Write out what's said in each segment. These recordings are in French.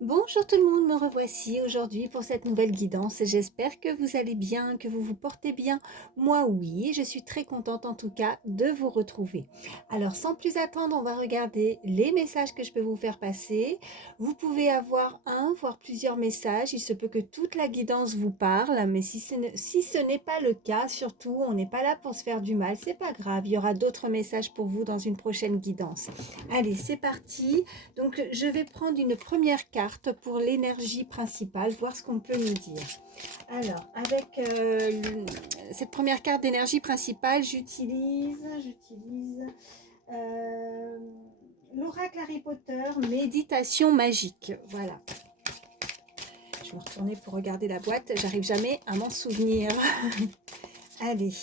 Bonjour tout le monde, me revoici aujourd'hui pour cette nouvelle guidance. J'espère que vous allez bien, que vous vous portez bien. Moi oui, je suis très contente en tout cas de vous retrouver. Alors sans plus attendre, on va regarder les messages que je peux vous faire passer. Vous pouvez avoir un, voire plusieurs messages. Il se peut que toute la guidance vous parle, mais si ce n'est pas le cas, surtout, on n'est pas là pour se faire du mal. C'est pas grave, il y aura d'autres messages pour vous dans une prochaine guidance. Allez, c'est parti. Donc, je vais prendre une première carte pour l'énergie principale, voir ce qu'on peut nous dire. Alors, avec cette première carte d'énergie principale, j'utilise euh, l'oracle Harry Potter, méditation magique. Voilà. Je vais me retourner pour regarder la boîte. J'arrive jamais à m'en souvenir. Allez.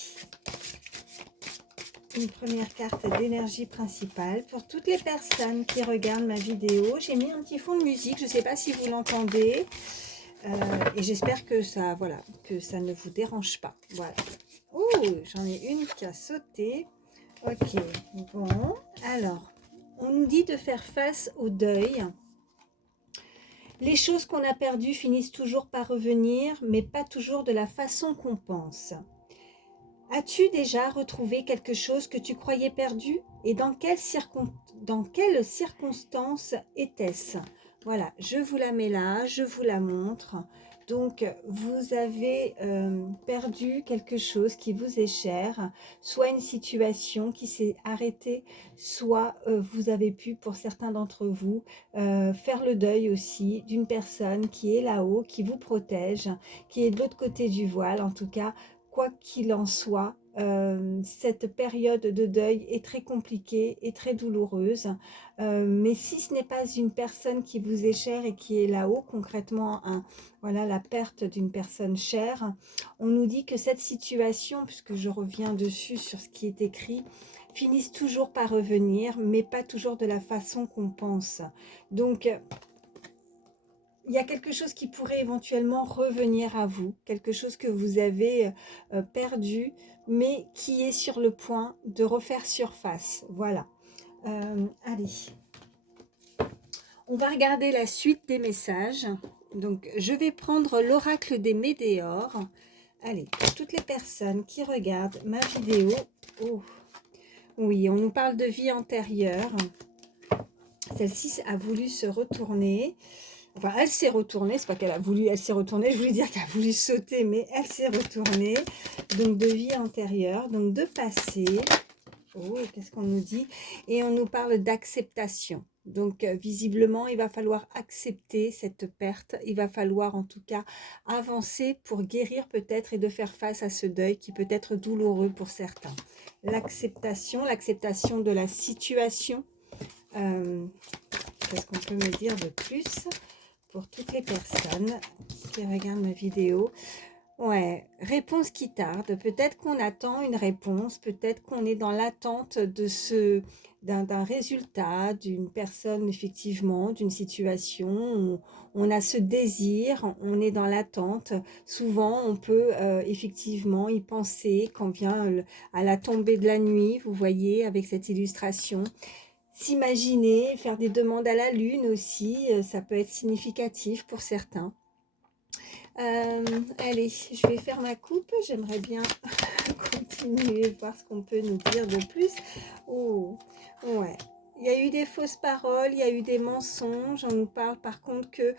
Une première carte d'énergie principale pour toutes les personnes qui regardent ma vidéo. J'ai mis un petit fond de musique, je ne sais pas si vous l'entendez, et j'espère que ça, voilà, que ça ne vous dérange pas. Voilà. Oh, j'en ai une qui a sauté. Ok, bon. Alors, on nous dit de faire face au deuil. Les choses qu'on a perdues finissent toujours par revenir, mais pas toujours de la façon qu'on pense. As-tu déjà retrouvé quelque chose que tu croyais perdu et dans quelles circonstances était-ce? Voilà, je vous la mets là, je vous la montre. Donc, vous avez perdu quelque chose qui vous est cher, soit une situation qui s'est arrêtée, soit vous avez pu, pour certains d'entre vous, faire le deuil aussi d'une personne qui est là-haut, qui vous protège, qui est de l'autre côté du voile, en tout cas. Quoi qu'il en soit, cette période de deuil est très compliquée et très douloureuse. Mais si ce n'est pas une personne qui vous est chère et qui est là-haut, concrètement, voilà, la perte d'une personne chère, on nous dit que cette situation, puisque je reviens dessus sur ce qui est écrit, finissent toujours par revenir, mais pas toujours de la façon qu'on pense. Donc, il y a quelque chose qui pourrait éventuellement revenir à vous, quelque chose que vous avez perdu, mais qui est sur le point de refaire surface. Voilà. Allez, on va regarder la suite des messages. Donc, je vais prendre l'oracle des météores. Allez, pour toutes les personnes qui regardent ma vidéo. Oh, oui, on nous parle de vie antérieure. Celle-ci a voulu se retourner. Enfin, elle s'est retournée, c'est pas qu'elle a voulu, elle s'est retournée, je voulais dire qu'elle a voulu sauter, mais elle s'est retournée. Donc, de vie antérieure, donc de passé. Oh, qu'est-ce qu'on nous dit? Et on nous parle d'acceptation. Donc, visiblement, il va falloir accepter cette perte. Il va falloir, en tout cas, avancer pour guérir peut-être et de faire face à ce deuil qui peut être douloureux pour certains. L'acceptation de la situation. Qu'est-ce qu'on peut me dire de plus pour toutes les personnes qui regardent ma vidéo? Ouais, réponse qui tarde. Peut-être qu'on attend une réponse, peut-être qu'on est dans l'attente d'un résultat, d'une personne effectivement, d'une situation. On a ce désir, on est dans l'attente. Souvent, on peut effectivement y penser quand vient à la tombée de la nuit, vous voyez, avec cette illustration. S'imaginer, faire des demandes à la lune aussi, ça peut être significatif pour certains. Allez, je vais faire ma coupe. J'aimerais bien continuer, voir ce qu'on peut nous dire de plus. Oh, ouais. Il y a eu des fausses paroles, il y a eu des mensonges. On nous parle par contre que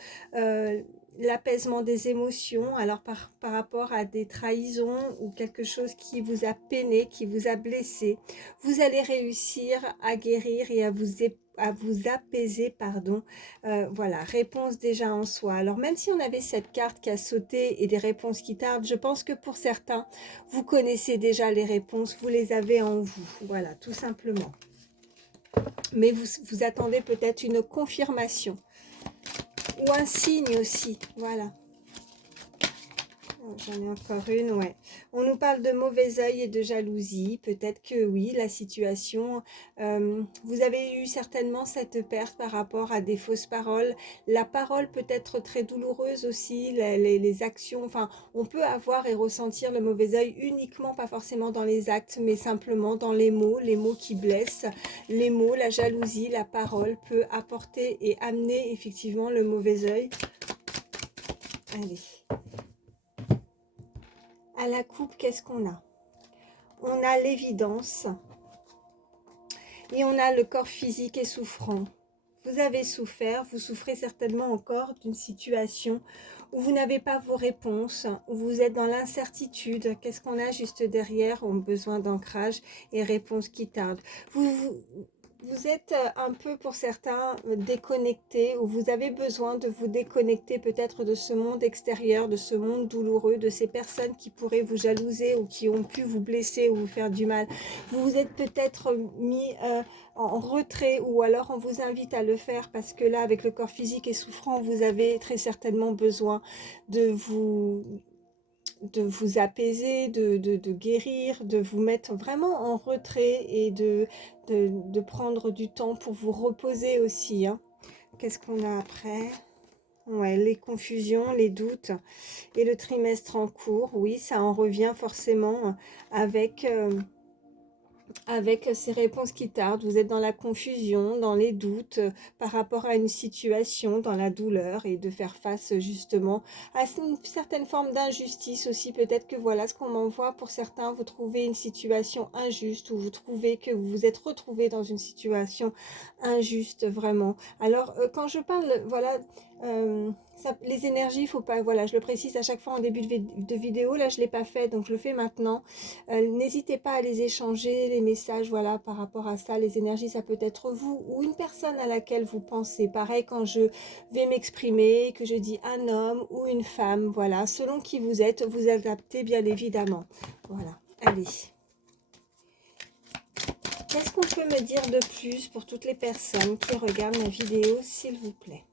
l'apaisement des émotions, alors par rapport à des trahisons ou quelque chose qui vous a peiné, qui vous a blessé, vous allez réussir à guérir et à vous apaiser, pardon. Voilà, réponse déjà en soi. Alors même si on avait cette carte qui a sauté et des réponses qui tardent, je pense que pour certains, vous connaissez déjà les réponses, vous les avez en vous. Voilà, tout simplement. Mais vous attendez peut-être une confirmation ou un signe aussi. Voilà. J'en ai encore une, ouais. On nous parle de mauvais œil et de jalousie. Peut-être que oui, la situation, vous avez eu certainement cette perte par rapport à des fausses paroles. La parole peut être très douloureuse aussi, les actions. Enfin, on peut avoir et ressentir le mauvais œil uniquement, pas forcément dans les actes, mais simplement dans les mots qui blessent. Les mots, la jalousie, la parole peut apporter et amener effectivement le mauvais œil. Allez. À la coupe, qu'est-ce qu'on a? On a l'évidence et on a le corps physique et souffrant. Vous avez souffert, vous souffrez certainement encore d'une situation où vous n'avez pas vos réponses, où vous êtes dans l'incertitude. Qu'est-ce qu'on a juste derrière? On a besoin d'ancrage et réponses qui tardent. Vous êtes un peu pour certains déconnectés, ou vous avez besoin de vous déconnecter peut-être de ce monde extérieur, de ce monde douloureux, de ces personnes qui pourraient vous jalouser ou qui ont pu vous blesser ou vous faire du mal. Vous vous êtes peut-être mis en retrait, ou alors on vous invite à le faire parce que là, avec le corps physique et souffrant, vous avez très certainement besoin de vous apaiser, de guérir, de vous mettre vraiment en retrait et de prendre du temps pour vous reposer aussi. Hein. Qu'est-ce qu'on a après? Ouais, les confusions, les doutes et le trimestre en cours. Oui, ça en revient forcément avec ces réponses qui tardent. Vous êtes dans la confusion, dans les doutes par rapport à une situation, dans la douleur, et de faire face justement à une certaine forme d'injustice aussi. Peut-être que voilà ce qu'on m'envoie pour certains, vous trouvez une situation injuste, ou vous trouvez que vous vous êtes retrouvé dans une situation injuste vraiment. Alors quand je parle, voilà, les énergies, faut pas, voilà, je le précise à chaque fois en début de vidéo, là je l'ai pas fait, donc je le fais maintenant. N'hésitez pas à les échanger, les messages, voilà, par rapport à ça, les énergies, ça peut être vous ou une personne à laquelle vous pensez. Pareil, quand je vais m'exprimer, que je dis un homme ou une femme, voilà, selon qui vous êtes, vous adaptez bien évidemment. Voilà, allez. Qu'est-ce qu'on peut me dire de plus pour toutes les personnes qui regardent ma vidéo, s'il vous plaît?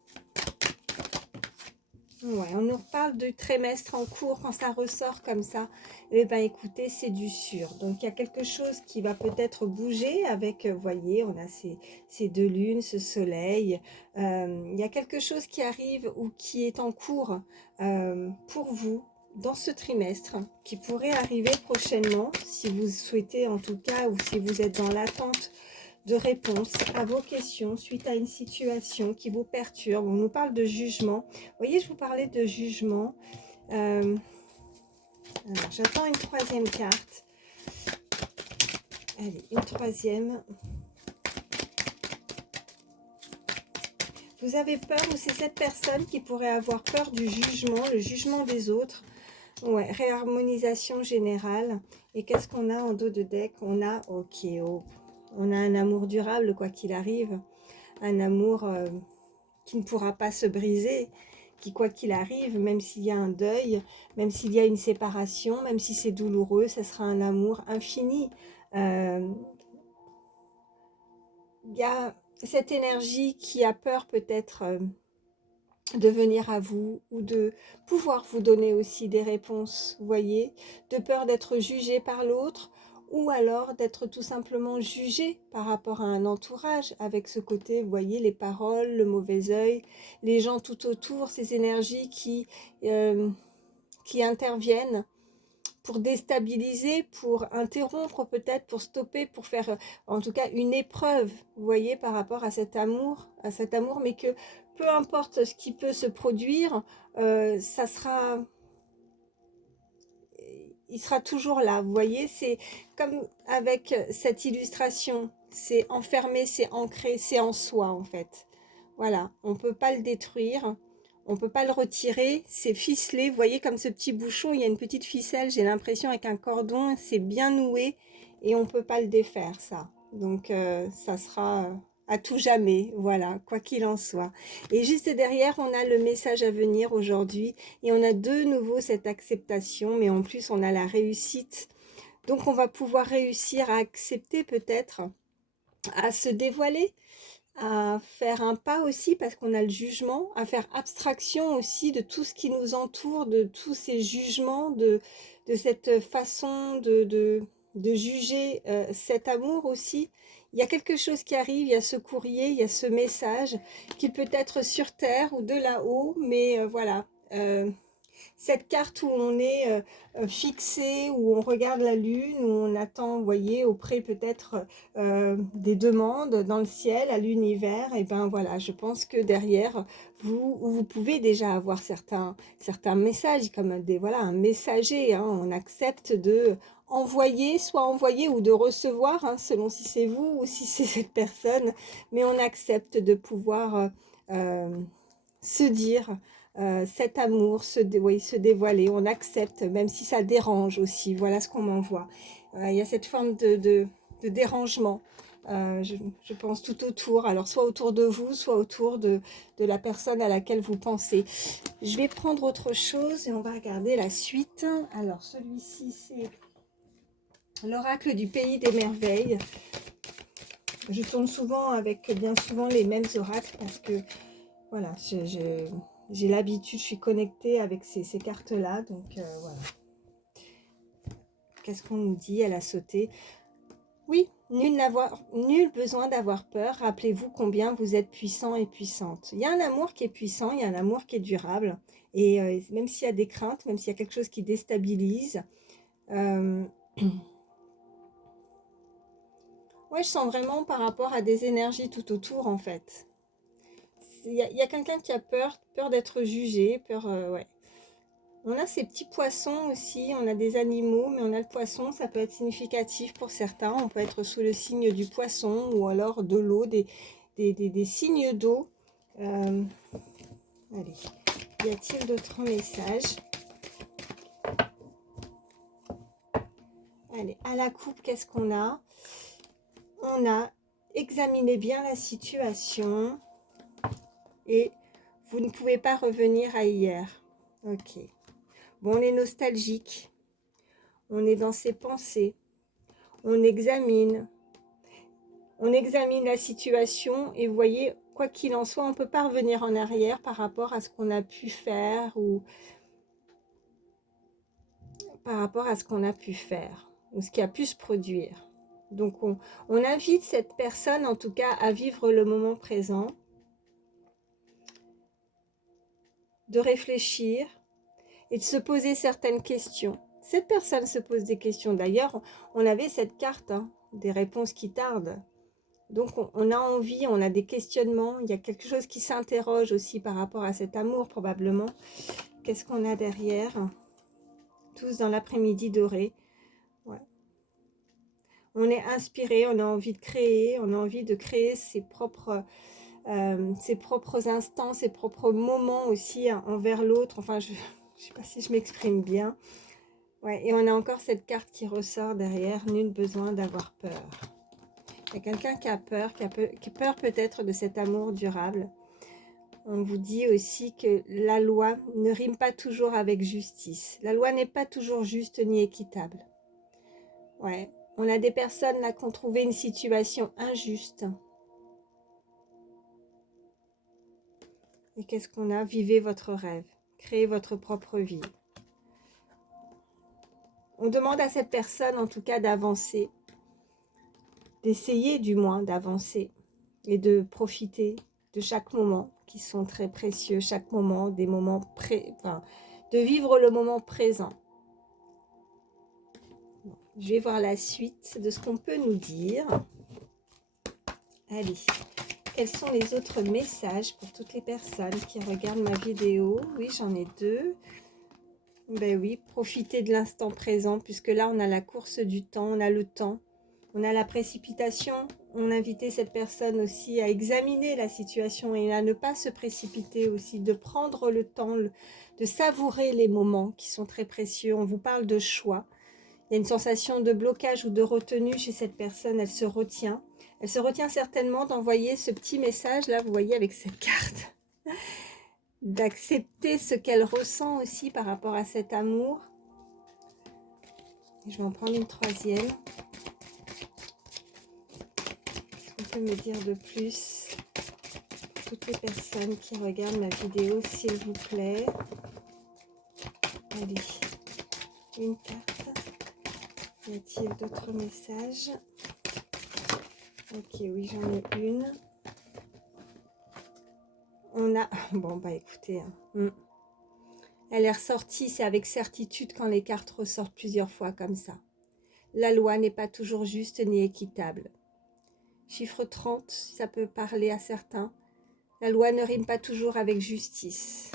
Ouais, on nous reparle du trimestre en cours quand ça ressort comme ça. Eh bien, écoutez, c'est du sûr. Donc, il y a quelque chose qui va peut-être bouger avec, vous voyez, on a ces deux lunes, ce soleil. Il y a quelque chose qui arrive ou qui est en cours pour vous dans ce trimestre, qui pourrait arriver prochainement, si vous souhaitez en tout cas, ou si vous êtes dans l'attente de réponses à vos questions suite à une situation qui vous perturbe. On nous parle de jugement. Vous voyez, je vous parlais de jugement. Alors, j'attends une troisième carte. Allez, une troisième. Vous avez peur, ou c'est cette personne qui pourrait avoir peur du jugement, le jugement des autres. Ouais, réharmonisation générale. Et qu'est-ce qu'on a en dos de deck? On a, ok, oh, on a un amour durable, quoi qu'il arrive. Un amour qui ne pourra pas se briser, qui, quoi qu'il arrive, même s'il y a un deuil, même s'il y a une séparation, même si c'est douloureux, ça sera un amour infini. Il y a cette énergie qui a peur peut-être de venir à vous, ou de pouvoir vous donner aussi des réponses, vous voyez, de peur d'être jugé par l'autre, ou alors d'être tout simplement jugé par rapport à un entourage, avec ce côté, vous voyez, les paroles, le mauvais œil, les gens tout autour, ces énergies qui interviennent pour déstabiliser, pour interrompre peut-être, pour stopper, pour faire en tout cas une épreuve, vous voyez, par rapport à cet amour, mais que peu importe ce qui peut se produire, ça sera, il sera toujours là, vous voyez, c'est comme avec cette illustration, c'est enfermé, c'est ancré, c'est en soi en fait. Voilà, on ne peut pas le détruire, on ne peut pas le retirer, c'est ficelé, vous voyez comme ce petit bouchon, il y a une petite ficelle, j'ai l'impression avec un cordon, c'est bien noué et on ne peut pas le défaire ça. Donc ça sera à tout jamais, voilà, quoi qu'il en soit. Et juste derrière, on a le message à venir aujourd'hui et on a de nouveau cette acceptation, mais en plus on a la réussite. Donc on va pouvoir réussir à accepter peut-être, à se dévoiler, à faire un pas aussi, parce qu'on a le jugement, à faire abstraction aussi de tout ce qui nous entoure, de tous ces jugements, de cette façon de juger cet amour aussi. Il y a quelque chose qui arrive, il y a ce courrier, il y a ce message qui peut être sur terre ou de là-haut, mais voilà. Cette carte où on est fixé, où on regarde la lune, où on attend, vous voyez, auprès peut-être des demandes dans le ciel, à l'univers, et ben voilà, je pense que derrière, vous pouvez déjà avoir certains messages, comme des, voilà, un messager, hein, on accepte de envoyer, soit envoyer ou de recevoir, hein, selon si c'est vous ou si c'est cette personne, mais on accepte de pouvoir se dire cet amour, oui, se dévoiler, on accepte, même si ça dérange aussi, voilà ce qu'on m'envoie. Il y a cette forme de dérangement, je pense tout autour, alors soit autour de vous, soit autour de la personne à laquelle vous pensez. Je vais prendre autre chose et on va regarder la suite. Alors celui-ci, c'est l'oracle du pays des merveilles. Je tourne souvent avec bien souvent les mêmes oracles parce que voilà, j'ai l'habitude, je suis connectée avec ces cartes-là, donc voilà. Qu'est-ce qu'on nous dit? Elle a sauté. Oui, nul besoin d'avoir peur. Rappelez-vous combien vous êtes puissant et puissante. Il y a un amour qui est puissant, il y a un amour qui est durable. Et même s'il y a des craintes, même s'il y a quelque chose qui déstabilise, ouais, je sens vraiment par rapport à des énergies tout autour, en fait. Il y a quelqu'un qui a peur d'être jugé, peur, ouais. On a ces petits poissons aussi, on a des animaux, mais on a le poisson, ça peut être significatif pour certains. On peut être sous le signe du poisson ou alors de l'eau, des signes d'eau. Allez, y a-t-il d'autres messages? Allez, à la coupe, qu'est-ce qu'on a? On a examiné bien la situation et vous ne pouvez pas revenir à hier. Ok. Bon, on est nostalgique, on est dans ses pensées, on examine la situation et vous voyez, quoi qu'il en soit, on ne peut pas revenir en arrière par rapport à ce qu'on a pu faire ou par rapport à ce qu'on a pu faire ou ce qui a pu se produire. Donc, on invite cette personne, en tout cas, à vivre le moment présent, de réfléchir et de se poser certaines questions. Cette personne se pose des questions. D'ailleurs, on avait cette carte, hein, des réponses qui tardent. Donc, on a envie, on a des questionnements. Il y a quelque chose qui s'interroge aussi par rapport à cet amour, probablement. Qu'est-ce qu'on a derrière? Tous dans l'après-midi doré. Ouais. On est inspiré, on a envie de créer, on a envie de créer ses propres instants, ses propres moments aussi hein, envers l'autre. Enfin, je ne sais pas si je m'exprime bien. Ouais, et on a encore cette carte qui ressort derrière, nul besoin d'avoir peur. Il y a quelqu'un qui a peur, qui a peur peut-être de cet amour durable. On vous dit aussi que la loi ne rime pas toujours avec justice. La loi n'est pas toujours juste ni équitable. Ouais, on a des personnes là qui ont trouvé une situation injuste. Et qu'est-ce qu'on a? Vivez votre rêve. Créez votre propre vie. On demande à cette personne en tout cas d'avancer. D'essayer du moins d'avancer. Et de profiter de chaque moment qui sont très précieux. Chaque moment, des moments de vivre le moment présent. Bon, je vais voir la suite de ce qu'on peut nous dire. Allez. Quels sont les autres messages pour toutes les personnes qui regardent ma vidéo? Oui, j'en ai deux. Ben oui, profitez de l'instant présent, puisque là, on a la course du temps, on a le temps, on a la précipitation. On invitait cette personne aussi à examiner la situation et à ne pas se précipiter aussi, de prendre le temps, de savourer les moments qui sont très précieux. On vous parle de choix. Il y a une sensation de blocage ou de retenue chez cette personne, elle se retient. Elle se retient certainement d'envoyer ce petit message, là, vous voyez, avec cette carte. D'accepter ce qu'elle ressent aussi par rapport à cet amour. Je vais en prendre une troisième. Qu'est-ce qu'on peut me dire de plus? toutes les personnes qui regardent ma vidéo, s'il vous plaît. Allez, une carte. Y a-t-il d'autres messages? Ok, oui, j'en ai une. On a... Bon, bah écoutez, elle est ressortie, c'est avec certitude quand les cartes ressortent plusieurs fois comme ça. La loi n'est pas toujours juste ni équitable. Chiffre 30, ça peut parler à certains. La loi ne rime pas toujours avec justice.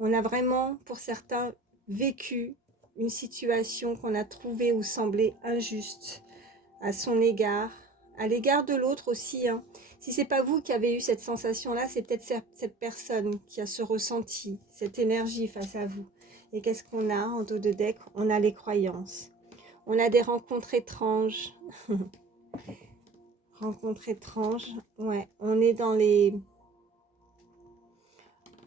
On a vraiment, pour certains, vécu une situation qu'on a trouvée ou semblait injuste à son égard, à l'égard de l'autre aussi. Si c'est pas vous qui avez eu cette sensation-là, c'est peut-être cette personne qui a ce ressenti, cette énergie face à vous. Et qu'est-ce qu'on a en dos de deck? On a les croyances. On a des rencontres étranges. Rencontres étranges. Ouais, on est dans les...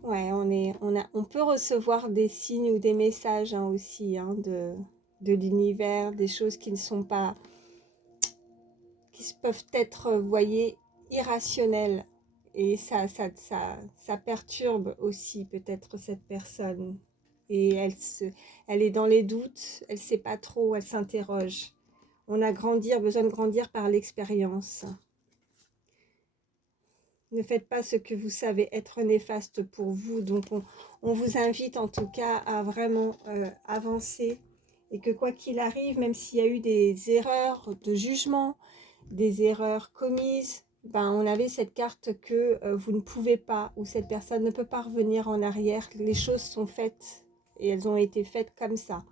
Ouais, on peut recevoir des signes ou des messages aussi de l'univers, des choses qui ne sont pas, qui peuvent être, vous voyez, irrationnelles. Et ça perturbe aussi peut-être cette personne. Et elle est dans les doutes, elle ne sait pas trop, elle s'interroge. On a besoin de grandir par l'expérience. Ne faites pas ce que vous savez être néfaste pour vous. Donc, on vous invite en tout cas à vraiment avancer. Et que quoi qu'il arrive, même s'il y a eu des erreurs de jugement, des erreurs commises, ben, on avait cette carte que vous ne pouvez pas, ou cette personne ne peut pas revenir en arrière. Les choses sont faites et elles ont été faites comme ça.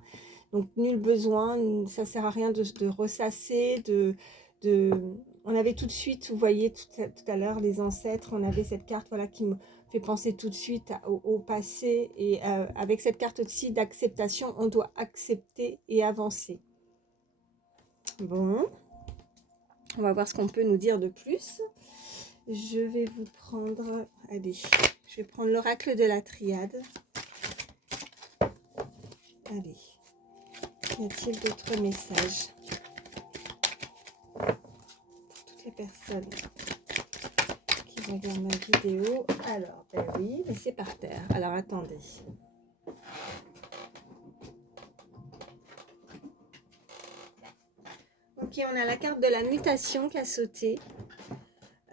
Donc, nul besoin, ça ne sert à rien de ressasser, on avait tout de suite, vous voyez tout à l'heure, les ancêtres, on avait cette carte voilà, qui me fait penser tout de suite au passé. Et avec cette carte aussi d'acceptation, on doit accepter et avancer. Bon, on va voir ce qu'on peut nous dire de plus. Je vais vous prendre, allez, je vais prendre l'oracle de la triade. Allez, y a-t-il d'autres messages? Les personnes qui regardent ma vidéo. Alors, ben oui, mais c'est par terre. Alors, attendez. Ok, on a la carte de la mutation qui a sauté.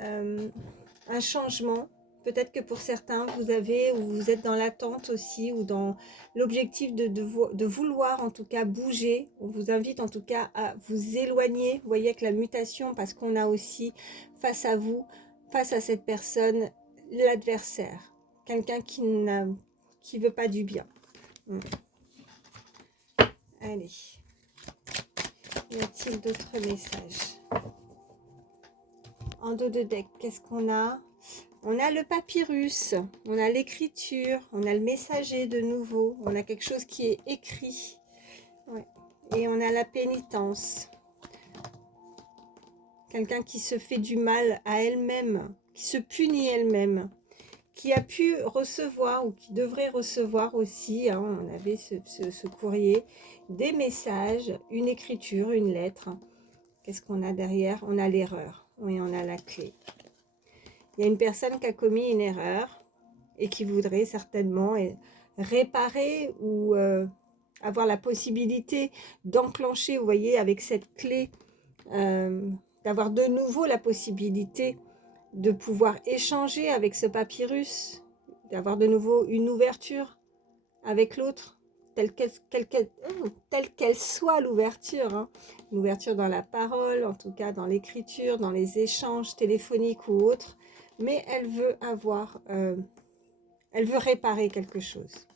Un changement. Peut-être que pour certains, vous avez ou vous êtes dans l'attente aussi ou dans l'objectif de vouloir en tout cas bouger. On vous invite en tout cas à vous éloigner. Vous voyez avec la mutation parce qu'on a aussi face à vous, face à cette personne, l'adversaire. Quelqu'un qui veut pas du bien. Allez. Y a-t-il d'autres messages? En dos de deck, qu'est-ce qu'on a? On a le papyrus, on a l'écriture, on a le messager de nouveau, on a quelque chose qui est écrit. Ouais. Et on a la pénitence. Quelqu'un qui se fait du mal à elle-même, qui se punit elle-même, qui a pu recevoir ou qui devrait recevoir aussi, on avait ce courrier, des messages, une écriture, une lettre. Qu'est-ce qu'on a derrière? On a l'erreur, oui, on a la clé. Il y a une personne qui a commis une erreur et qui voudrait certainement réparer ou avoir la possibilité d'enclencher, vous voyez, avec cette clé, d'avoir de nouveau la possibilité de pouvoir échanger avec ce papyrus, d'avoir de nouveau une ouverture avec l'autre, telle qu'elle soit l'ouverture, l'ouverture dans la parole, en tout cas dans l'écriture, dans les échanges téléphoniques ou autres, mais elle veut avoir, elle veut réparer quelque chose.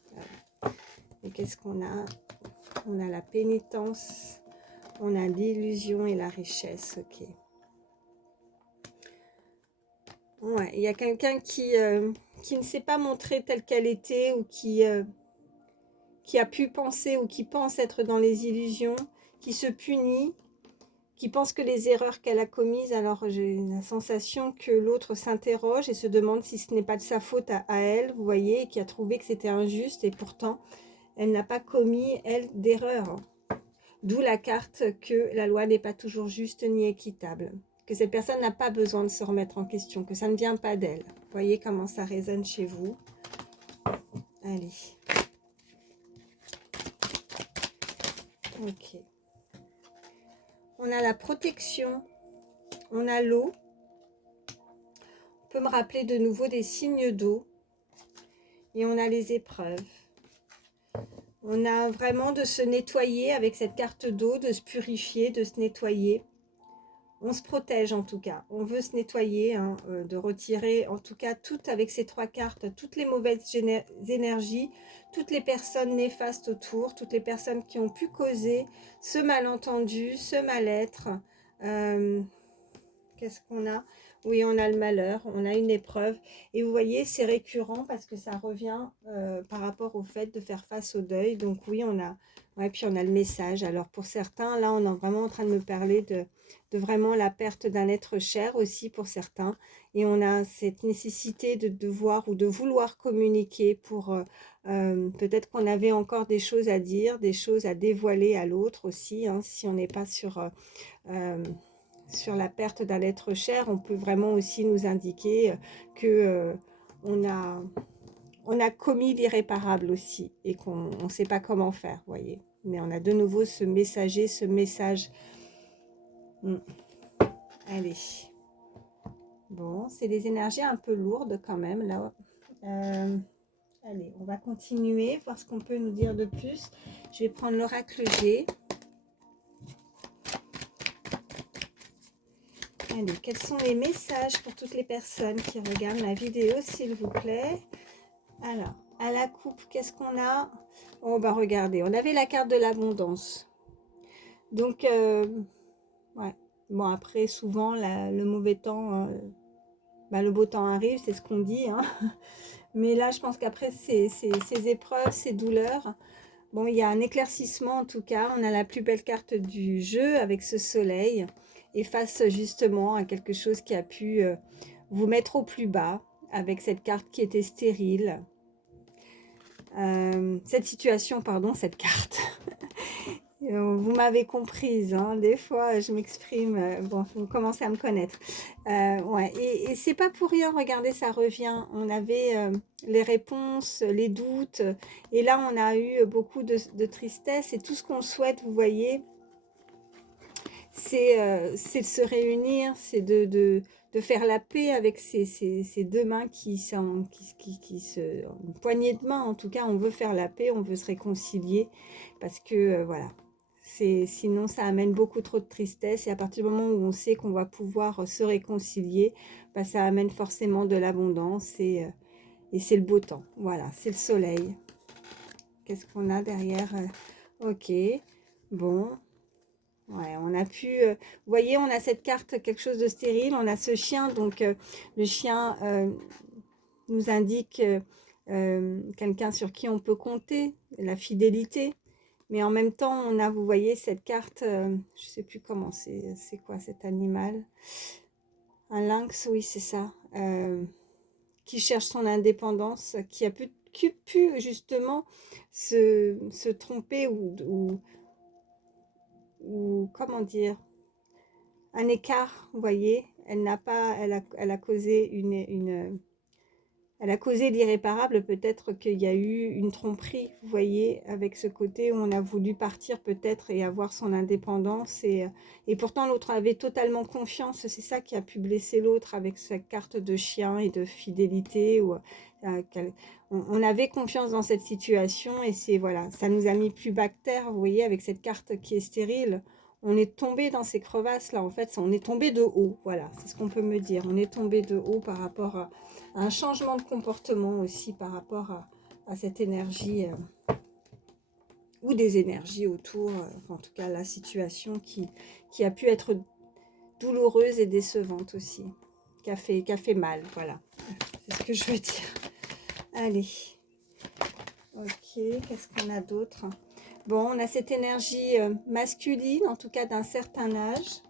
Et qu'est-ce qu'on a? On a la pénitence, on a l'illusion et la richesse, ok. Ouais, il y a quelqu'un qui ne s'est pas montré telle qu'elle était ou qui a pu penser ou qui pense être dans les illusions, qui se punit, qui pense que les erreurs qu'elle a commises, alors j'ai la sensation que l'autre s'interroge et se demande si ce n'est pas de sa faute à elle, vous voyez, et qui a trouvé que c'était injuste et pourtant elle n'a pas commis, elle, d'erreur. D'où la carte que la loi n'est pas toujours juste ni équitable. que cette personne n'a pas besoin de se remettre en question, que ça ne vient pas d'elle. Voyez comment ça résonne chez vous. Allez. Ok. On a la protection, on a l'eau. On peut me rappeler de nouveau des signes d'eau. Et on a les épreuves. On a vraiment de se nettoyer avec cette carte d'eau, de se purifier, de se nettoyer. On se protège en tout cas. On veut se nettoyer, hein, de retirer en tout cas toutes avec ces 3 cartes, toutes les mauvaises énergies, toutes les personnes néfastes autour, toutes les personnes qui ont pu causer ce malentendu, ce mal-être. Qu'est-ce qu'on a? Oui, on a le malheur, on a une épreuve. Et vous voyez, c'est récurrent parce que ça revient par rapport au fait de faire face au deuil. Donc oui, on a, ouais, puis on a le message. Alors pour certains, là, on est vraiment en train de me parler de vraiment la perte d'un être cher aussi pour certains. Et on a cette nécessité de devoir ou de vouloir communiquer pour peut-être qu'on avait encore des choses à dire, des choses à dévoiler à l'autre aussi, hein, si on n'est pas sur la perte d'un être cher, on peut vraiment aussi nous indiquer que on a commis l'irréparable aussi et qu'on ne sait pas comment faire, voyez. Mais on a de nouveau ce messager, ce message. Allez. Bon, c'est des énergies un peu lourdes quand même, là. Allez, on va continuer, voir ce qu'on peut nous dire de plus. Je vais prendre l'oracle G. Allez, quels sont les messages pour toutes les personnes qui regardent ma vidéo, s'il vous plaît? Alors, à la coupe, qu'est-ce qu'on a? Oh, bah regardez, on avait la carte de l'abondance. Donc, ouais. Bon, après, souvent, le mauvais temps, le beau temps arrive, c'est ce qu'on dit, hein. Mais là, je pense qu'après ces épreuves, ces douleurs, bon, il y a un éclaircissement en tout cas. On a la plus belle carte du jeu avec ce soleil. Et face justement à quelque chose qui a pu vous mettre au plus bas avec cette carte qui était stérile. Cette situation, pardon, cette carte. Vous m'avez comprise, hein, des fois je m'exprime, bon, vous commencez à me connaître. Ouais, et c'est pas pour rien, regardez, ça revient. On avait les réponses, les doutes, et là on a eu beaucoup de tristesse, et tout ce qu'on souhaite, vous voyez, c'est de se réunir, c'est de faire la paix avec ces deux mains qui se... Une poignée de main, en tout cas, on veut faire la paix, on veut se réconcilier, parce que, voilà, sinon ça amène beaucoup trop de tristesse, et à partir du moment où on sait qu'on va pouvoir se réconcilier, bah, ça amène forcément de l'abondance, et c'est le beau temps, voilà, c'est le soleil. Qu'est-ce qu'on a derrière? Ok, bon... Ouais, on a pu, vous voyez, on a cette carte, quelque chose de stérile, on a ce chien, donc le chien nous indique quelqu'un sur qui on peut compter, la fidélité, mais en même temps, on a, vous voyez, cette carte, je ne sais plus comment c'est quoi cet animal, un lynx, oui, c'est ça, qui cherche son indépendance, qui a pu justement se tromper ou comment dire, un écart, vous voyez, elle a causé elle a causé l'irréparable, peut-être qu'il y a eu une tromperie, vous voyez, avec ce côté où on a voulu partir peut-être et avoir son indépendance, et pourtant l'autre avait totalement confiance, c'est ça qui a pu blesser l'autre avec sa carte de chien et de fidélité, on avait confiance dans cette situation, et c'est, voilà, ça nous a mis plus bas que terre, vous voyez, avec cette carte qui est stérile. On est tombé dans ces crevasses là, en fait, on est tombé de haut, voilà, c'est ce qu'on peut me dire, on est tombé de haut par rapport à un changement de comportement aussi, par rapport à cette énergie, ou des énergies autour, en tout cas la situation qui a pu être douloureuse et décevante aussi, qui a fait mal, voilà, c'est ce que je veux dire. Allez, ok, qu'est-ce qu'on a d'autre? Bon, on a cette énergie masculine, en tout cas d'un certain âge.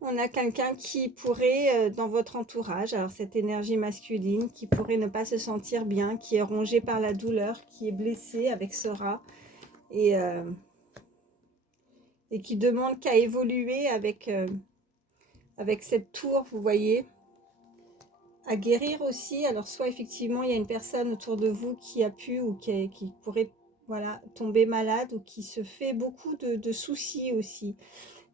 On a quelqu'un qui pourrait, dans votre entourage, alors cette énergie masculine, qui pourrait ne pas se sentir bien, qui est rongé par la douleur, qui est blessé avec ce rat, et et qui demande qu'à évoluer avec cette tour, vous voyez, à guérir aussi. Alors soit effectivement il y a une personne autour de vous qui a pu ou qui pourrait voilà, tomber malade ou qui se fait beaucoup de soucis aussi.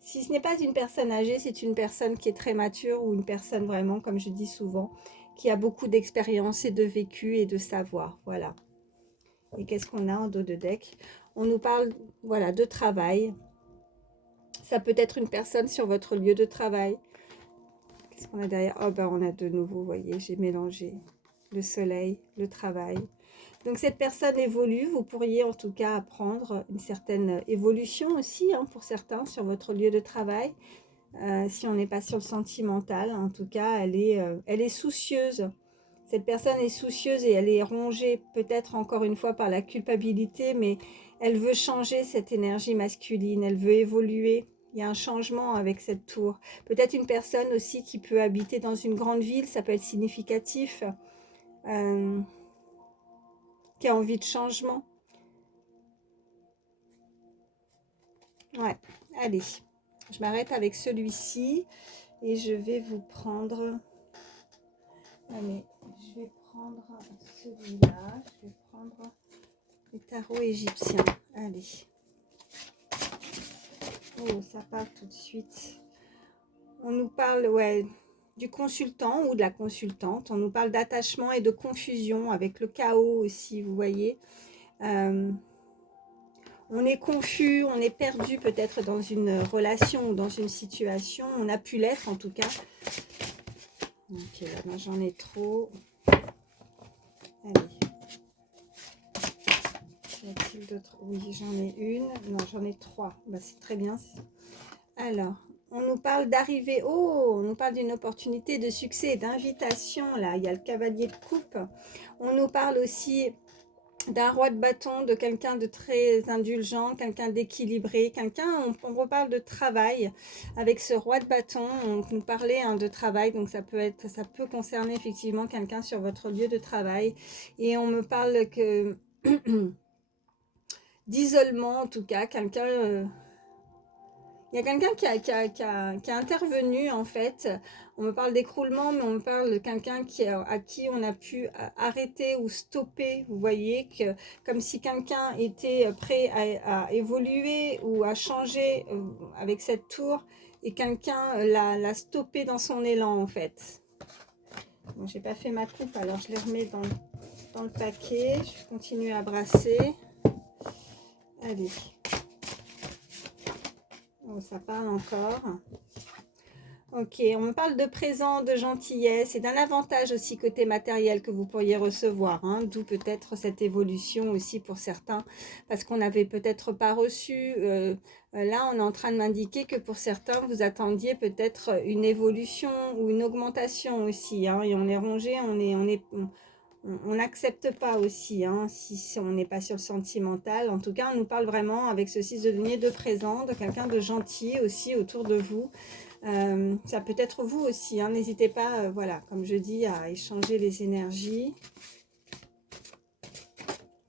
Si ce n'est pas une personne âgée, c'est une personne qui est très mature ou une personne vraiment, comme je dis souvent, qui a beaucoup d'expérience et de vécu et de savoir. Voilà. Et qu'est-ce qu'on a en dos de deck? On nous parle voilà, de travail. Ça peut être une personne sur votre lieu de travail. Qu'est-ce qu'on a derrière? Oh ben on a de nouveau, vous voyez, j'ai mélangé le soleil, le travail. Donc cette personne évolue, vous pourriez en tout cas apprendre une certaine évolution aussi hein, pour certains sur votre lieu de travail. Si on n'est pas sur le sentimental, en tout cas elle est soucieuse. Cette personne est soucieuse et elle est rongée peut-être encore une fois par la culpabilité, mais elle veut changer cette énergie masculine, elle veut évoluer. Il y a un changement avec cette tour. Peut-être une personne aussi qui peut habiter dans une grande ville, ça peut être significatif, qui a envie de changement. Ouais, allez, je m'arrête avec celui-ci et je vais vous prendre... Allez, je vais prendre celui-là, je vais prendre les tarots égyptiens. Allez. Oh, ça part tout de suite. On nous parle, ouais, du consultant ou de la consultante. On nous parle d'attachement et de confusion avec le chaos aussi, vous voyez. On est confus, on est perdu peut-être dans une relation ou dans une situation. On a pu l'être en tout cas. Ok, là, j'en ai trop. Allez. Y a-t-il d'autres? Oui, j'en ai une. Non, j'en ai trois. Bah, c'est très bien. Alors, on nous parle d'arrivée. Oh, on nous parle d'une opportunité de succès, d'invitation. Là, il y a le cavalier de coupe. On nous parle aussi d'un roi de bâton, de quelqu'un de très indulgent, quelqu'un d'équilibré, on reparle de travail avec ce roi de bâton. On nous parlait hein, de travail, donc ça peut concerner effectivement quelqu'un sur votre lieu de travail. Et on me parle que d'isolement, en tout cas, quelqu'un... il y a quelqu'un qui a intervenu en fait. On me parle d'écroulement, mais on me parle de quelqu'un à qui on a pu arrêter ou stopper. Vous voyez, comme si quelqu'un était prêt à évoluer ou à changer avec cette tour et quelqu'un l'a stoppé dans son élan en fait. Bon, j'ai pas fait ma coupe, alors je les remets dans le paquet. Je continue à brasser. Allez. Oh, ça parle encore. Ok, on me parle de présent, de gentillesse et d'un avantage aussi côté matériel que vous pourriez recevoir, hein, d'où peut-être cette évolution aussi pour certains, parce qu'on n'avait peut-être pas reçu. Là, on est en train de m'indiquer que pour certains, vous attendiez peut-être une évolution ou une augmentation aussi, hein, et on est rongé, on n'accepte pas aussi, hein, si on n'est pas sur le sentimental. En tout cas, on nous parle vraiment avec ce 6 de denier de présent, de quelqu'un de gentil aussi autour de vous. Ça peut être vous aussi, hein, n'hésitez pas, voilà, comme je dis, à échanger les énergies.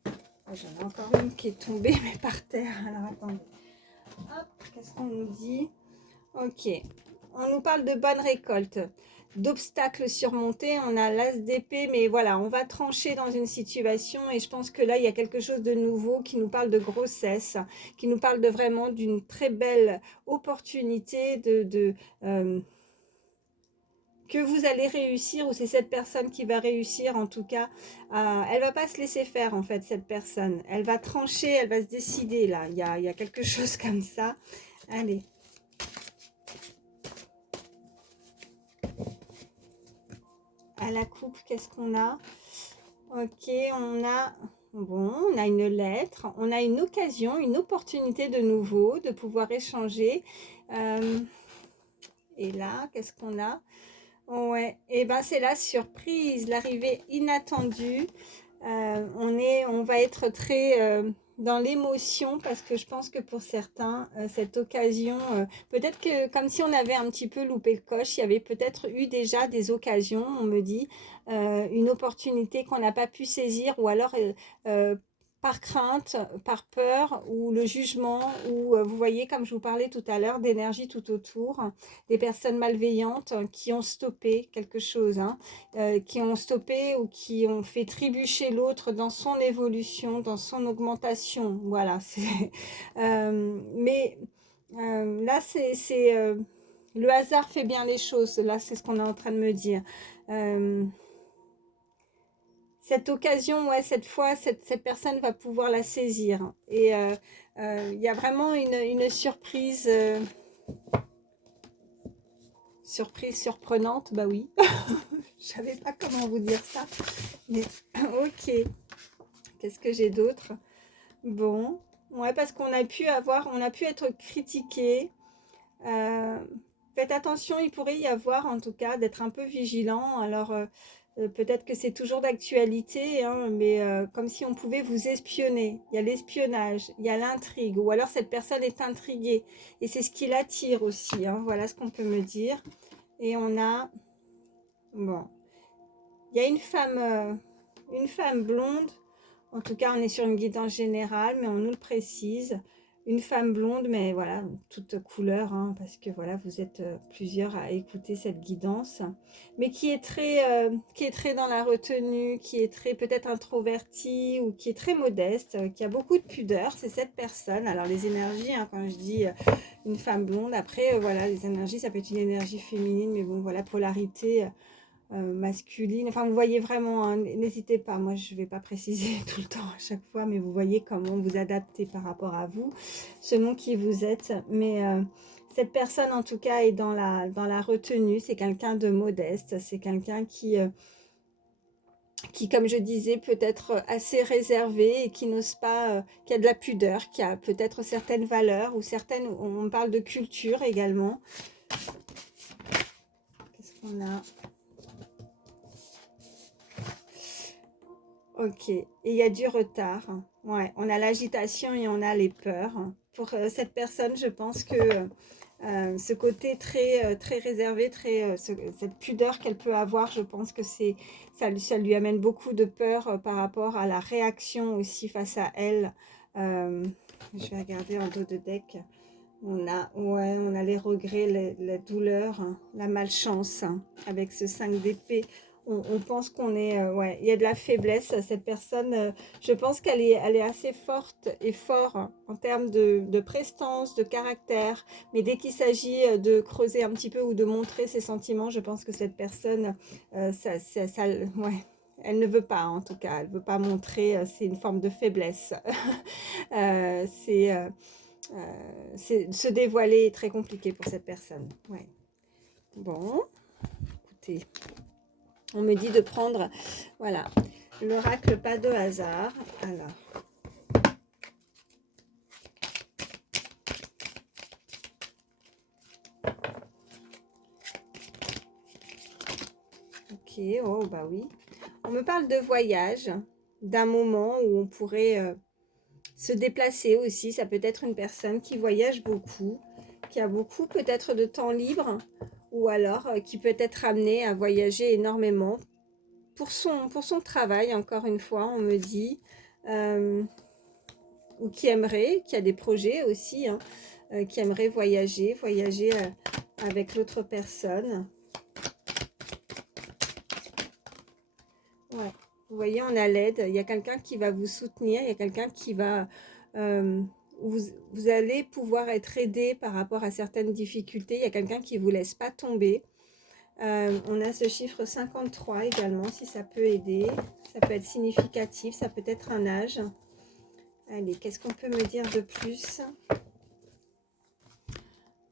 Oh, j'en ai encore une qui est tombée, mais par terre. Alors, attendez. Hop, qu'est-ce qu'on nous dit? Ok, on nous parle de bonne récolte, d'obstacles surmontés. On a l'as d'épée, mais voilà, on va trancher dans une situation et je pense que là, il y a quelque chose de nouveau qui nous parle de grossesse, qui nous parle de vraiment d'une très belle opportunité que vous allez réussir, ou c'est cette personne qui va réussir en tout cas. Elle va pas se laisser faire en fait, cette personne. Elle va trancher, elle va se décider là. Il y a quelque chose comme ça. Allez. À la coupe, qu'est-ce qu'on a? Ok, on a une lettre, on a une occasion, une opportunité de nouveau de pouvoir échanger. Et là, qu'est-ce qu'on a? Ouais, et ben c'est la surprise, l'arrivée inattendue. On va être très dans l'émotion parce que je pense que pour certains, cette occasion, peut-être que comme si on avait un petit peu loupé le coche, il y avait peut-être eu déjà des occasions, on me dit, une opportunité qu'on n'a pas pu saisir ou alors par crainte, par peur, ou le jugement, ou vous voyez, comme je vous parlais tout à l'heure, d'énergie tout autour, des personnes malveillantes qui ont stoppé quelque chose, hein, qui ont stoppé ou qui ont fait trébucher l'autre dans son évolution, dans son augmentation. Voilà. Mais là, le hasard fait bien les choses. Là, c'est ce qu'on est en train de me dire. Cette occasion, ouais, cette fois, cette personne va pouvoir la saisir. Et il y a vraiment une surprise, surprenante, bah oui. Je savais pas comment vous dire ça. Mais ok, qu'est-ce que j'ai d'autre? Bon, ouais, parce qu'on a pu être critiqué. Euh, Faites attention, il pourrait y avoir, en tout cas, d'être un peu vigilant. Alors, peut-être que c'est toujours d'actualité, hein, mais comme si on pouvait vous espionner. Il y a l'espionnage, il y a l'intrigue, ou alors cette personne est intriguée. Et c'est ce qui l'attire aussi, hein. Voilà ce qu'on peut me dire. Et on a... Bon, il y a une femme blonde. En tout cas, on est sur une guidance générale, mais on nous le précise. Une femme blonde, mais voilà, toute couleur, hein, parce que voilà, vous êtes plusieurs à écouter cette guidance, mais qui est très dans la retenue, qui est très peut-être introvertie ou qui est très modeste, qui a beaucoup de pudeur. C'est cette personne. Alors les énergies, hein, quand je dis une femme blonde, après voilà, les énergies, ça peut être une énergie féminine, mais bon, voilà, polarité. Masculine, enfin vous voyez vraiment, hein, n'hésitez pas, moi je ne vais pas préciser tout le temps à chaque fois, mais vous voyez comment vous adaptez par rapport à vous, selon qui vous êtes, mais cette personne en tout cas est dans la retenue, c'est quelqu'un de modeste, c'est quelqu'un qui, comme je disais, peut être assez réservé et qui n'ose pas, qui a de la pudeur, qui a peut-être certaines valeurs ou certaines, on parle de culture également. Qu'est-ce qu'on a ? Ok, et il y a du retard. Ouais, on a l'agitation et on a les peurs. Pour cette personne, je pense que ce côté très réservé, cette pudeur qu'elle peut avoir, je pense que ça lui amène beaucoup de peur par rapport à la réaction aussi face à elle. Je vais regarder en dos de deck. On a les regrets, la douleur, hein, la malchance, hein, avec ce 5 d'épée. On pense qu'on est... ouais, il y a de la faiblesse. Cette personne, je pense elle est assez forte et fort, hein, en termes de prestance, de caractère. Mais dès qu'il s'agit de creuser un petit peu ou de montrer ses sentiments, je pense que cette personne, ouais, elle ne veut pas, en tout cas. Elle ne veut pas montrer, c'est une forme de faiblesse. Euh, c'est... euh, se dévoiler est très compliqué pour cette personne. Ouais. Bon, écoutez, on me dit de prendre, voilà, l'oracle pas de hasard. Alors, ok, oh bah oui. On me parle de voyage, d'un moment où on pourrait se déplacer aussi. Ça peut être une personne qui voyage beaucoup, qui a beaucoup peut-être de temps libre, ou alors qui peut être amenée à voyager énormément pour son travail, encore une fois, on me dit, ou qui a des projets aussi, hein, qui aimerait voyager avec l'autre personne. Ouais. Vous voyez, on a l'aide, il y a quelqu'un qui va vous soutenir, il y a quelqu'un qui va... vous allez pouvoir être aidé par rapport à certaines difficultés, il y a quelqu'un qui ne vous laisse pas tomber. On a ce chiffre 53 également, si ça peut aider. Ça peut être significatif, ça peut être un âge. Allez, qu'est-ce qu'on peut me dire de plus?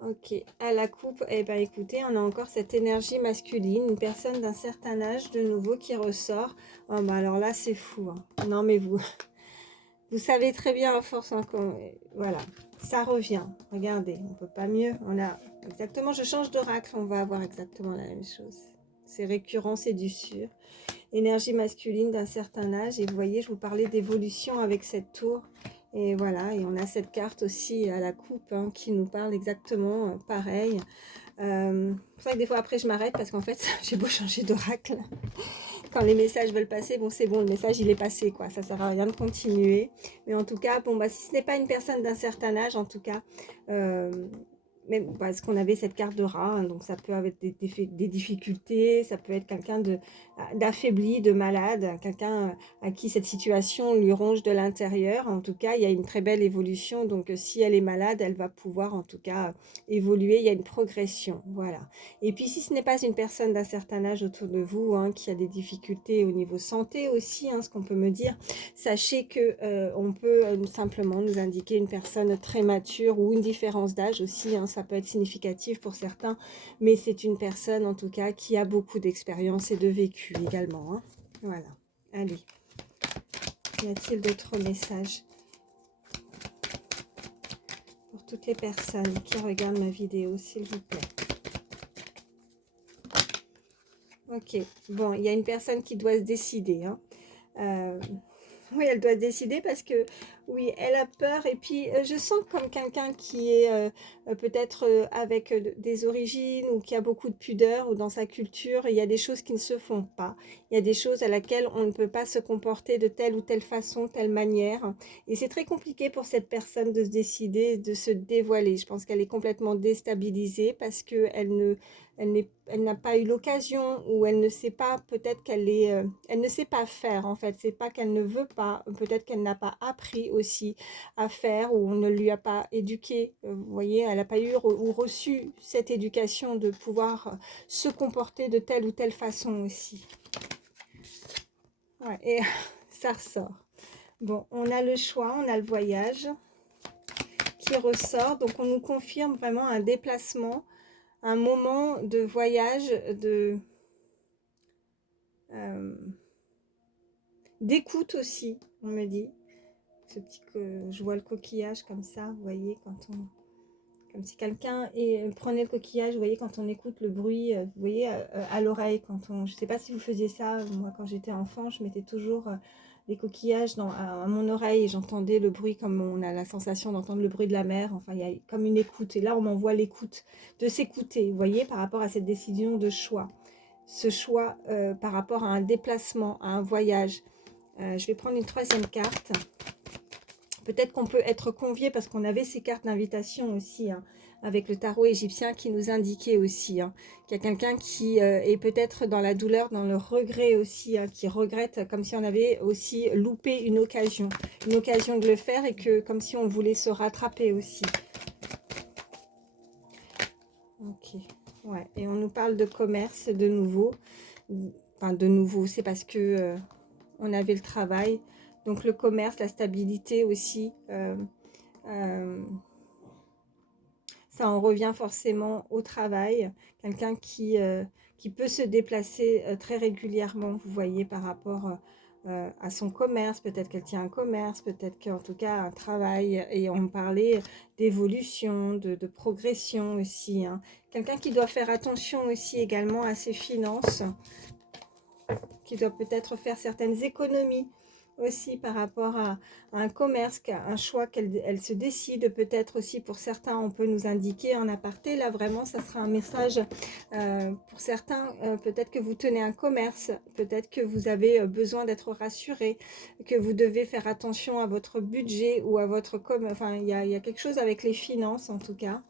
Ok, à la coupe, eh bien écoutez, on a encore cette énergie masculine, une personne d'un certain âge de nouveau qui ressort. Oh, bah alors là, c'est fou, hein. Non, mais vous savez très bien à force, hein, voilà, ça revient. Regardez, on ne peut pas mieux. On a exactement, je change d'oracle, on va avoir exactement la même chose. C'est récurrent, c'est du sûr. Énergie masculine d'un certain âge. Et vous voyez, je vous parlais d'évolution avec cette tour. Et voilà, et on a cette carte aussi à la coupe, hein, qui nous parle exactement pareil. C'est pour ça que des fois après je m'arrête parce qu'en fait j'ai beau changer d'oracle. quand les messages veulent passer, bon c'est bon, le message il est passé quoi, ça sert à rien de continuer. Mais en tout cas, bon bah si ce n'est pas une personne d'un certain âge, en tout cas, euh, même parce qu'on avait cette carte de rat, hein, donc ça peut avoir des difficultés, ça peut être quelqu'un d'affaibli, de malade, quelqu'un à qui cette situation lui ronge de l'intérieur. En tout cas, il y a une très belle évolution, donc si elle est malade, elle va pouvoir en tout cas évoluer, il y a une progression, voilà. Et puis si ce n'est pas une personne d'un certain âge autour de vous, hein, qui a des difficultés au niveau santé aussi, hein, ce qu'on peut me dire, sachez que on peut simplement nous indiquer une personne très mature ou une différence d'âge aussi, hein, ça peut être significatif pour certains, mais c'est une personne en tout cas qui a beaucoup d'expérience et de vécu également, hein. Voilà, allez, y a-t-il d'autres messages pour toutes les personnes qui regardent ma vidéo, s'il vous plaît? Ok, bon, il y a une personne qui doit se décider, hein. Oui, elle doit décider parce que, oui, elle a peur. Et puis, je sens comme quelqu'un qui est peut-être avec des origines ou qui a beaucoup de pudeur ou dans sa culture, il y a des choses qui ne se font pas. Il y a des choses à laquelle on ne peut pas se comporter de telle ou telle façon, telle manière. Et c'est très compliqué pour cette personne de se décider, de se dévoiler. Je pense qu'elle est complètement déstabilisée parce qu'elle elle n'a pas eu l'occasion ou elle ne sait pas, peut-être qu'elle est, elle ne sait pas faire en fait. C'est pas qu'elle ne veut pas, peut-être qu'elle n'a pas appris aussi à faire ou on ne lui a pas éduqué. Vous voyez, elle n'a pas eu ou reçu cette éducation de pouvoir se comporter de telle ou telle façon aussi. Ouais, et ça ressort. Bon, on a le choix, on a le voyage qui ressort. Donc on nous confirme vraiment un déplacement, un moment de voyage, d'écoute aussi, on me dit. Ce petit je vois le coquillage comme ça, vous voyez, quand on, comme si quelqu'un prenait le coquillage, vous voyez, quand on écoute le bruit, vous voyez, à l'oreille, quand on, je sais pas si vous faisiez ça, moi quand j'étais enfant, je mettais toujours des coquillages à mon oreille et j'entendais le bruit comme on a la sensation d'entendre le bruit de la mer, enfin il y a comme une écoute, et là on m'envoie l'écoute, de s'écouter, vous voyez, par rapport à cette décision de choix, ce choix par rapport à un déplacement, à un voyage. Je vais prendre une troisième carte. Peut-être qu'on peut être convié parce qu'on avait ces cartes d'invitation aussi, hein, avec le tarot égyptien qui nous indiquait aussi, hein, qu'il y a quelqu'un qui est peut-être dans la douleur, dans le regret aussi, hein, qui regrette comme si on avait aussi loupé une occasion de le faire et que comme si on voulait se rattraper aussi. Ok, ouais, et on nous parle de commerce de nouveau. Enfin, de nouveau, c'est parce que on avait le travail. Donc, le commerce, la stabilité aussi. Ça en revient forcément au travail. Quelqu'un qui peut se déplacer très régulièrement, vous voyez, par rapport à son commerce. Peut-être qu'elle tient un commerce, peut-être qu'en tout cas un travail. Et on parlait d'évolution, de progression aussi, hein. Quelqu'un qui doit faire attention aussi également à ses finances, qui doit peut-être faire certaines économies aussi par rapport à un commerce, un choix qu'elle se décide. Peut-être aussi pour certains, on peut nous indiquer en aparté, là vraiment ça sera un message pour certains, peut-être que vous tenez un commerce, peut-être que vous avez besoin d'être rassuré, que vous devez faire attention à votre budget ou à votre enfin il y a quelque chose avec les finances en tout cas.